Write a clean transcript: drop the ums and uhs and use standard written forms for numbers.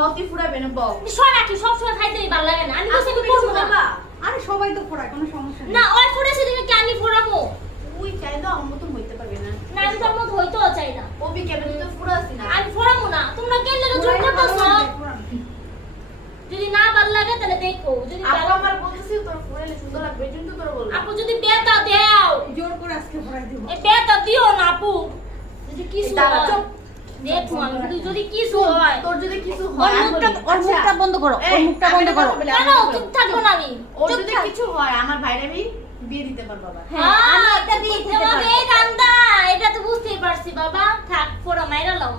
Hockey ফুরাবে না বল সব একটু সব সময় খাইতেই ভালো লাগে না আমি তো সেটা করব না আরে সবাই তো ফোড়ায় কোনো সমস্যা নেই না ওই ফুড়েছে তুমি কেন আমি ফোড়াবো তুই চাই দাও আমার মতো হইতে পারবে না না আমি তোর মত হইতেও চাই না ওবি কেন তুই তো ফুরাসি না আমি ফোড়াবো না তোমরা কেন লাগে জোর করতেছ যদি না ভালো লাগে তাহলে দেখো যদি আপু আমার বলতেছি তোর ফুরাইলে সুন্দর লাগবে কিন্তু তোর বলবো আপু যদি বেতা দাও জোর করে আজকে ফোড়াই দিব এই বেতা দিও না আপু যদি কিছু দাঁড়া, হয় চুপ। দেখো আমি যদি কিছু হয় তোর যদি কিছু ওর হয় মুখটা বন্ধ করো ওর মুখটা বন্ধ করো কেন চুপ থাকবো না আমি ওর চুপ যদি থাক। কিছু হয় আমার ভাইরে আমি বিয়ে দিতে পারবো বাবা হ্যাঁ, আমি একটা দিয়ে খেতে তোমাকে পারবো। এই রান্দা এটা তো বুঝতেই পারছি বাবা থাক ফোড়া মাইরা লাও